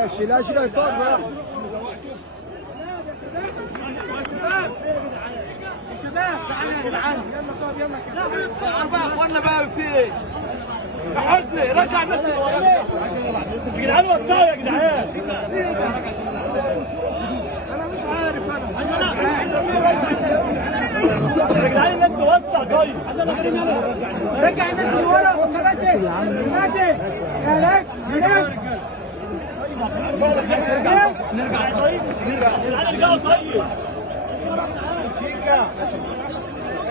ماشي. لا شيكا يتصور بقى. شباب تعالوا يا جدعان. يلا طب يلا كده. بقى اخوانا بقى في ايه؟ يا حسني رجع الناس اللي وراك يا جدعان وسعوا يا جدعان. انا مش عارف انا. يا جدعان الناس توسع طيب. رجع الناس اللي ورا وكباتي يا لك هناك. نرجع طيب. نرجع نرجعوا طيب.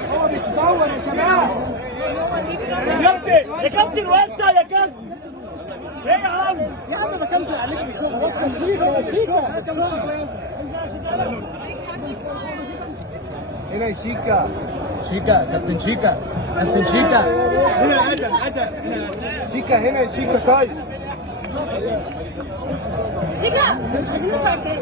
هو بيتصور يا شباب. يا كابتن وسع يا كابتن. ايه يا عم؟ يا عم ما كانش عليك بيشوف. شيكا هنا شيكا. شيكا كابتن شيكا كابتن شيكا هنا عدل شيكا. هنا شيكا طيب. شيكا عايزين نطلع فين؟